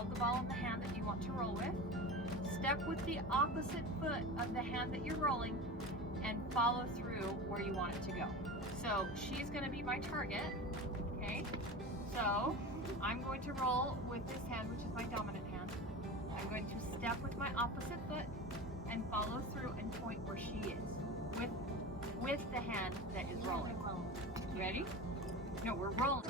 hold the ball in the hand that you want to roll with, step with the opposite foot of the hand that you're rolling, and follow through where you want it to go. So she's going to be my target, okay? So I'm going to roll with this hand, which is my dominant hand. I'm going to step with my opposite foot and follow through and point where she is with the hand that is rolling. Ready? No, we're rolling.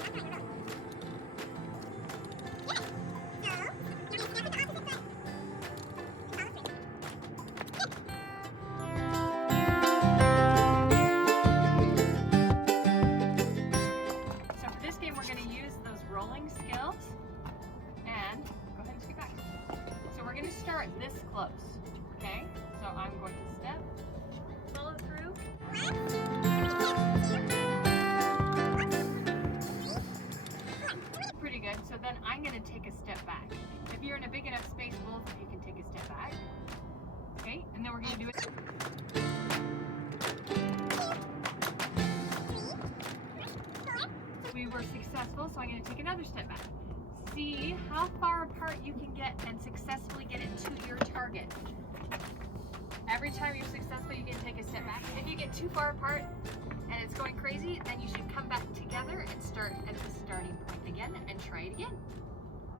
So for this game, we're going to use those rolling skills. And go ahead and scoot back. So we're going to start this close. Okay? So I'm going to step, follow through. Pretty good. So then I'm going to take a step back. If you're in a big enough space, both of you can take a step back. Okay? And then we're going to do it. We were successful, so I'm going to take another step back. See how far apart you can get and successfully get it to your target. Every time you're successful, you can take a step back. If you get too far apart and it's going crazy, then you should come back together and start at the starting point again and try it again.